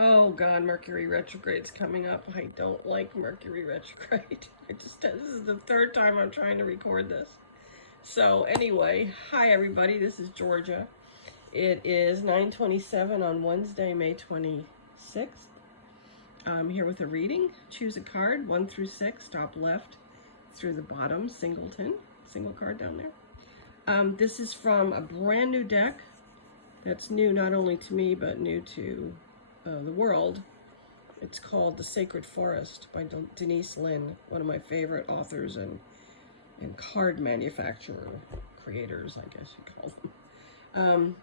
Oh God, Mercury retrograde's coming up. I don't like Mercury retrograde. This is the third time I'm trying to record this. So anyway, hi everybody, this is Georgia. It is 9:27 on Wednesday, May 26th. I'm here with a reading. Choose a card, 1 through 6, top left through the bottom, single card down there. This is from a brand new deck that's new not only to me, but new to the world. It's called The Sacred Forest by Denise Lynn, one of my favorite authors and card manufacturer creators, I guess you call them.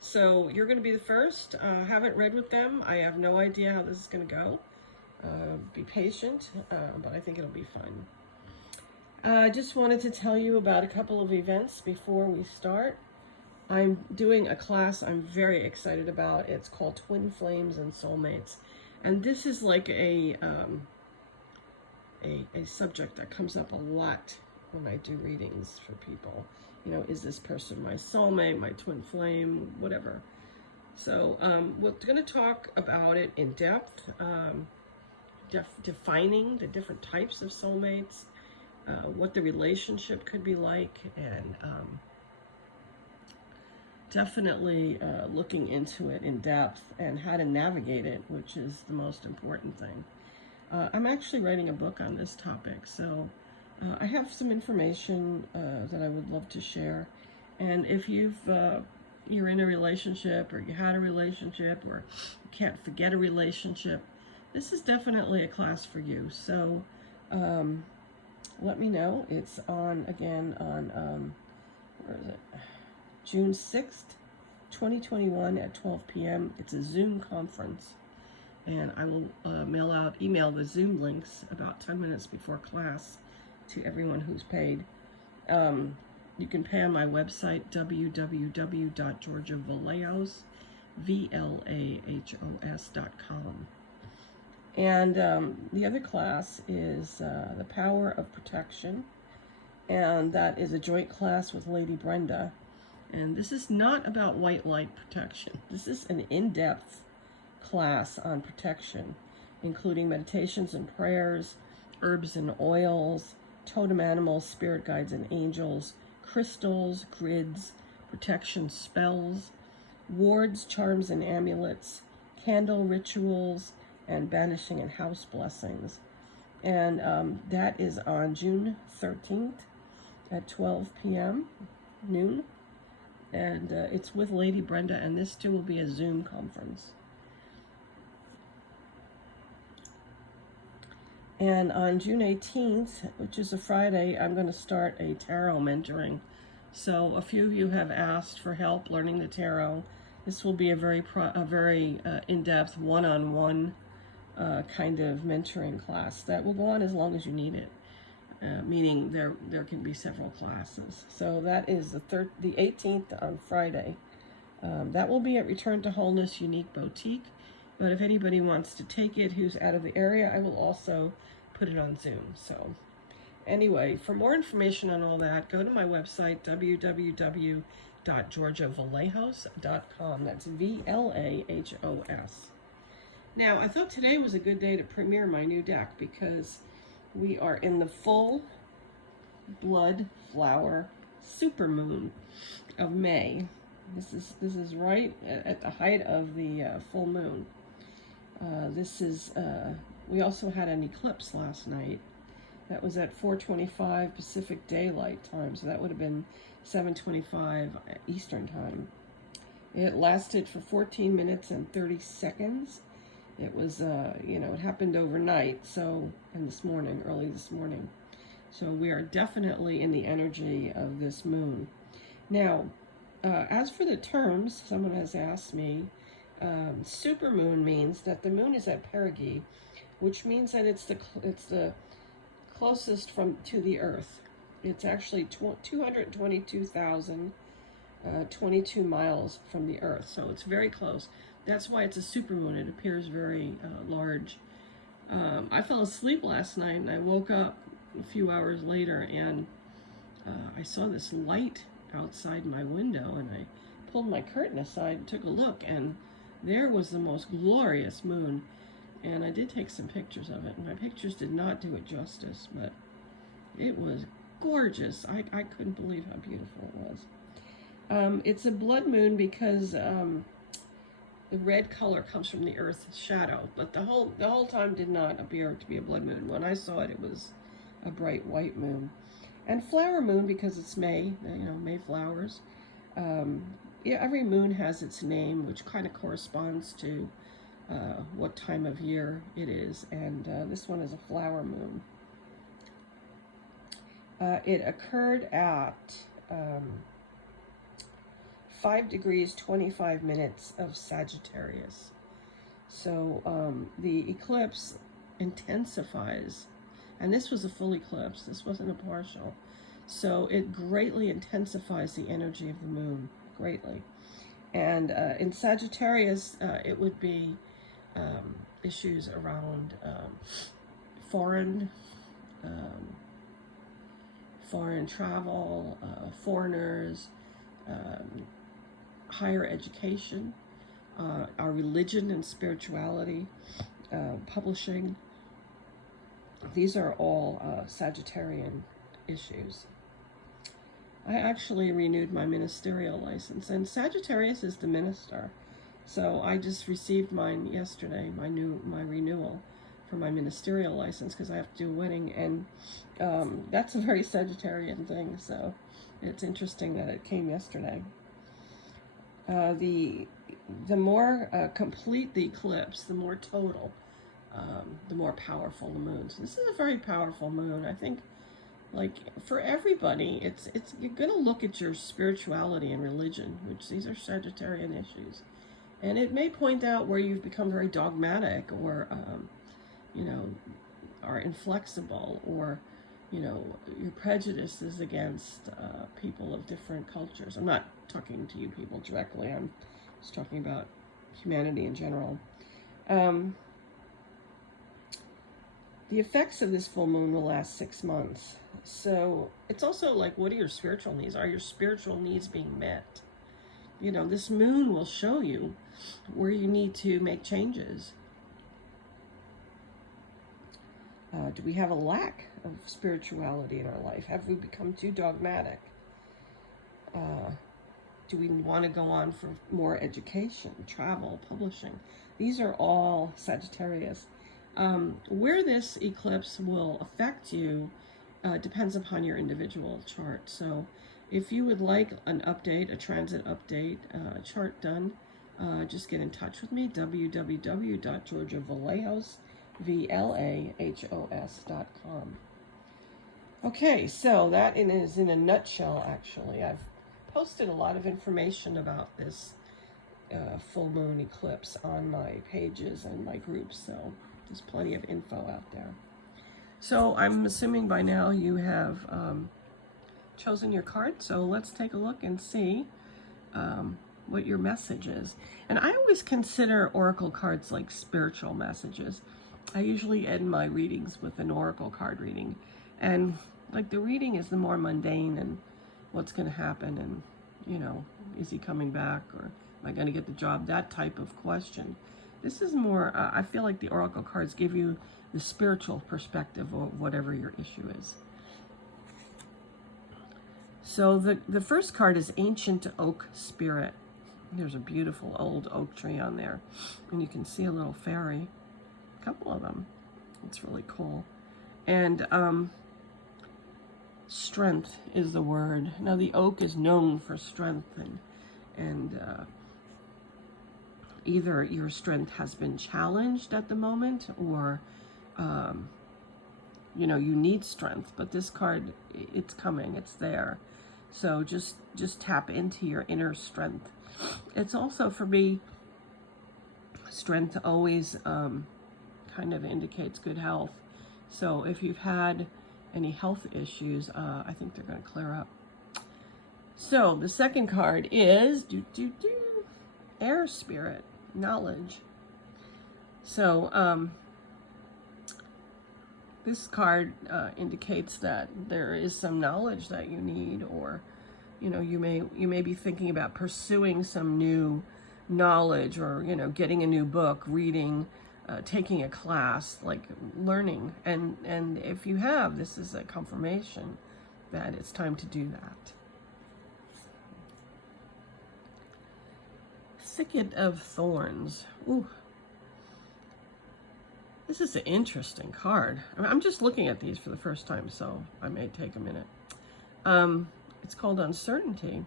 So you're going to be the first. Haven't read with them. I have no idea how this is going to go. Be patient, but I think it'll be fun. I just wanted to tell you about a couple of events before we start. I'm doing a class I'm very excited about. It's called Twin Flames and Soulmates. And this is like a subject that comes up a lot when I do readings for people. You know, is this person my soulmate, my twin flame, whatever. So we're going to talk about it in depth, defining the different types of soulmates, what the relationship could be like, and definitely looking into it in depth and how to navigate it, which is the most important thing. I'm actually writing a book on this topic, so I have some information that I would love to share. And if you're in a relationship, or you had a relationship, or you can't forget a relationship, this is definitely a class for you. So let me know. It's on, again, on, where is it? June 6th, 2021 at 12 p.m. It's a Zoom conference, and I will email the Zoom links about 10 minutes before class to everyone who's paid. You can pay on my website, www.georgiavallejos.com. And the other class is The Power of Protection, and that is a joint class with Lady Brenda. And this is not about white light protection. This is an in-depth class on protection, including meditations and prayers, herbs and oils, totem animals, spirit guides and angels, crystals, grids, protection spells, wards, charms and amulets, candle rituals, and banishing and house blessings. And that is on June 13th at 12 p.m., noon. And it's with Lady Brenda, and this too will be a Zoom conference. And on June 18th, which is a Friday, I'm going to start a tarot mentoring. So a few of you have asked for help learning the tarot. This will be a very in-depth, one-on-one kind of mentoring class that will go on as long as you need it. Meaning there can be several classes. So that is the 18th on Friday. That will be at Return to Wholeness Unique Boutique. But if anybody wants to take it who's out of the area, I will also put it on Zoom. So anyway, for more information on all that, go to my website, www.georgiavallejos.com. That's VLAHOS. Now, I thought today was a good day to premiere my new deck because we are in the full blood flower supermoon of May. This is right at the height of the full moon. We also had an eclipse last night. That was at 4:25 Pacific Daylight Time, so that would have been 7:25 Eastern Time. It lasted for 14 minutes and 30 seconds. It was, it happened overnight, and this morning, early this morning. So we are definitely in the energy of this moon. Now, as for the terms, someone has asked me, supermoon means that the moon is at perigee, which means that it's the closest to the Earth. It's actually 222,022 miles from the Earth, so it's very close. That's why it's a supermoon. It appears very large. I fell asleep last night and I woke up a few hours later and I saw this light outside my window, and I pulled my curtain aside and took a look, and there was the most glorious moon. And I did take some pictures of it. My pictures did not do it justice, but it was gorgeous. I couldn't believe how beautiful it was. It's a blood moon because the red color comes from the Earth's shadow, but the whole time did not appear to be a blood moon. When I saw it, it was a bright white moon. And flower moon because it's May, May flowers. Yeah, every moon has its name, which kind of corresponds to what time of year it is, and this one is a flower moon. It occurred at 5 degrees 25 minutes of Sagittarius. So the eclipse intensifies, and this was a full eclipse, this wasn't a partial, so it greatly intensifies the energy of the moon, greatly. And in Sagittarius, it would be issues around foreign travel, foreigners, higher education, our religion and spirituality, publishing. These are all Sagittarian issues. I actually renewed my ministerial license, and Sagittarius is the minister. So I just received mine yesterday, my renewal for my ministerial license, because I have to do a wedding, and that's a very Sagittarian thing, so it's interesting that it came yesterday. The more complete the eclipse, the more total, the more powerful the moon. So this is a very powerful moon. I think, like, for everybody, it's you're going to look at your spirituality and religion, which these are Sagittarian issues. And it may point out where you've become very dogmatic, or, are inflexible, or, your prejudices against people of different cultures. I'm not talking to you people directly. I'm just talking about humanity in general. The effects of this full moon will last 6 months. So it's also like, what are your spiritual needs? Are your spiritual needs being met? This moon will show you where you need to make changes. Do we have a lack of spirituality in our life? Have we become too dogmatic? Do we want to go on for more education, travel, publishing? These are all Sagittarius. Where this eclipse will affect you depends upon your individual chart. So if you would like an update, a transit update, chart done, just get in touch with me, www.georgiavallejos.com. Okay, so that is in a nutshell, actually. I've posted a lot of information about this full moon eclipse on my pages and my groups, so there's plenty of info out there. So I'm assuming by now you have chosen your card, so let's take a look and see what your message is. And I always consider oracle cards like spiritual messages. I usually end my readings with an oracle card reading, and like the reading is the more mundane and what's going to happen, and is he coming back, or am I going to get the job, that type of question. This is more, I feel like the oracle cards give you the spiritual perspective of whatever your issue is. So the first card is Ancient Oak Spirit. There's a beautiful old oak tree on there, and you can see a little fairy, a couple of them. It's really cool. And strength is the word. Now the oak is known for strength, and either your strength has been challenged at the moment, or you need strength, but this card, it's coming, it's there. So just tap into your inner strength. It's also, for me, strength always kind of indicates good health. So if you've had any health issues, I think they're going to clear up. So the second card is Air Spirit, knowledge. So this card indicates that there is some knowledge that you need, or you may be thinking about pursuing some new knowledge, or, you know, getting a new book, reading, taking a class, like learning. And if you have, this is a confirmation that it's time to do that. Thicket of Thorns. Ooh. This is an interesting card. I'm just looking at these for the first time, so I may take a minute. It's called Uncertainty.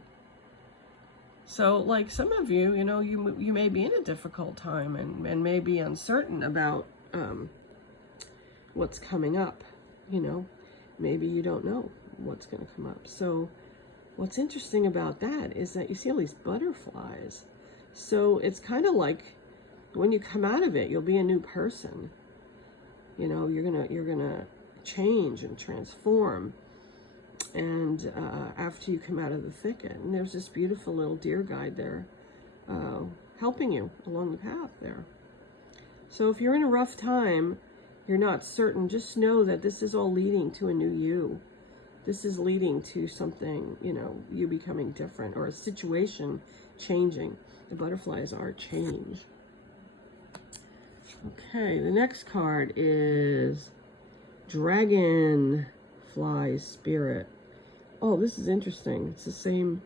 So, like some of you, you know, you may be in a difficult time and may be uncertain about what's coming up. You know, maybe you don't know what's going to come up. So what's interesting about that is that you see all these butterflies. So it's kind of like when you come out of it, you'll be a new person. You know, you're gonna change and transform. And after you come out of the thicket, and there's this beautiful little deer guide there helping you along the path there. So if you're in a rough time, you're not certain, just know that this is all leading to a new you. This is leading to something, you know, you becoming different, or a situation changing. The butterflies are change. Okay, the next card is Dragonfly Spirit. Oh, this is interesting. It's the same,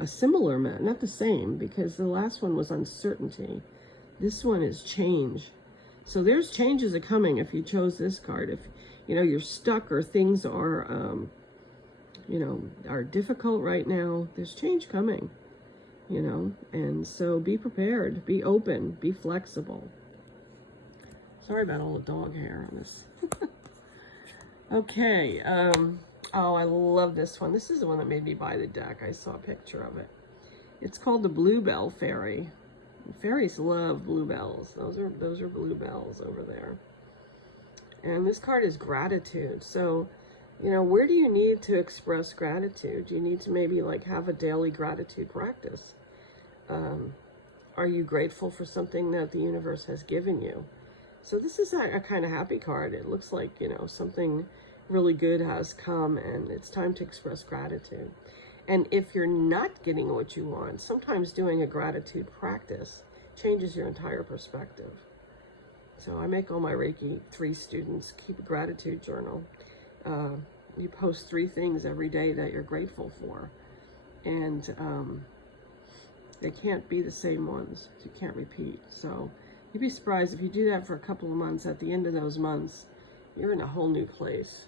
a similar, not the same, because the last one was uncertainty. This one is change. So there's changes are coming if you chose this card. If, you know, you're stuck or things are, you know, are difficult right now, there's change coming, you know, and so be prepared, be open, be flexible. Sorry about all the dog hair on this. Okay, oh, I love this one. This is the one that made me buy the deck. I saw a picture of it. It's called the Bluebell Fairy. Fairies love bluebells. Those are bluebells over there. And this card is gratitude. So, you know, where do you need to express gratitude? You need to maybe like have a daily gratitude practice. Are you grateful for something that the universe has given you? So this is a kind of happy card. It looks like, you know, something really good has come and it's time to express gratitude. And if you're not getting what you want, sometimes doing a gratitude practice changes your entire perspective. So I make all my Reiki 3 students keep a gratitude journal. You post 3 things every day that you're grateful for. And they can't be the same ones. You can't repeat. So you'd be surprised if you do that for a couple of months. At the end of those months, you're in a whole new place.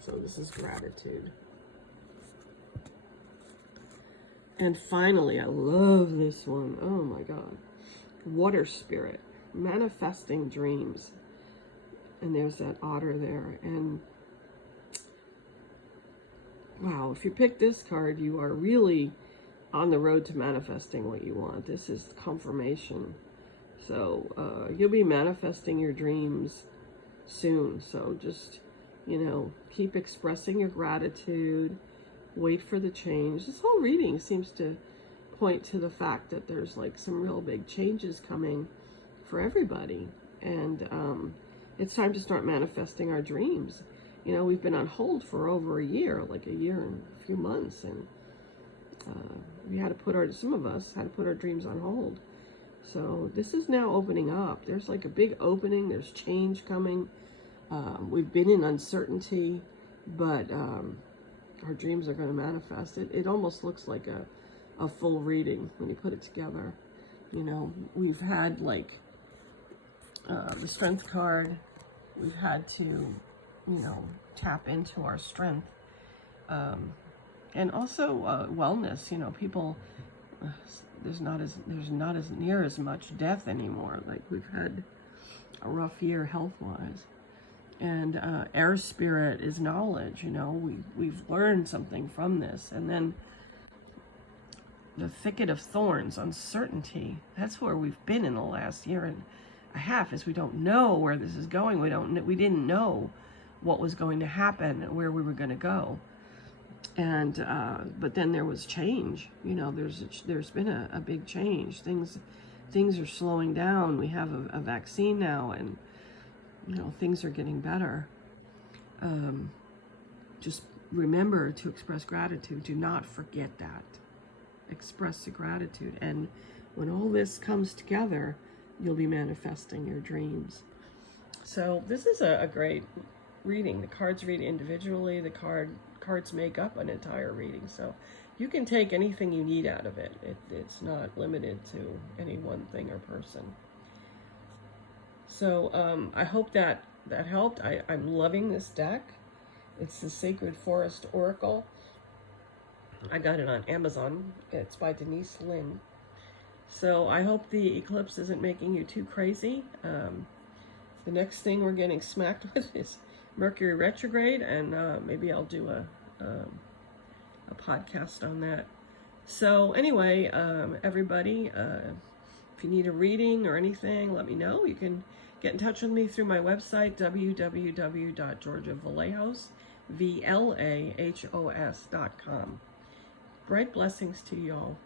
So this is gratitude. And finally, I love this one. Oh my God. Water Spirit, manifesting dreams. And there's that otter there. And wow, if you pick this card, you are really on the road to manifesting what you want. This is confirmation. So you'll be manifesting your dreams soon. So just, you know, keep expressing your gratitude. Wait for the change. This whole reading seems to point to the fact that there's like some real big changes coming for everybody. And it's time to start manifesting our dreams. You know, we've been on hold for over a year, like a year and a few months. And we had to put some of us had to put our dreams on hold. So this is now opening up. There's like a big opening. There's change coming. We've been in uncertainty, but our dreams are going to manifest. It almost looks like a full reading when you put it together. You know, we've had like the strength card. We've had to, you know, tap into our strength. And also wellness. You know, people, there's not as near as much death anymore. Like we've had a rough year health-wise. And air spirit is knowledge. You know, we've learned something from this. And then the thicket of thorns, uncertainty. That's where we've been in the last year and a half. Is we don't know where this is going. We didn't know what was going to happen, where we were going to go. And but then there was change. You know, there's been a big change. Things are slowing down. We have a vaccine now, and you know, things are getting better. Just remember to express gratitude. Do not forget that. Express the gratitude. And when all this comes together, you'll be manifesting your dreams. So this is a great reading. The cards read individually. The cards make up an entire reading. So you can take anything you need out of it. It's not limited to any one thing or person. So I hope that helped. I'm loving this deck. It's the Sacred Forest Oracle. I got it on Amazon. It's by Denise, Lynn. So I hope the eclipse isn't making you too crazy. The next thing we're getting smacked with is Mercury retrograde, and maybe I'll do a podcast on that. So anyway, everybody, if you need a reading or anything, let me know. You can get in touch with me through my website, www.georgiavallejos.com. Bright blessings to you all.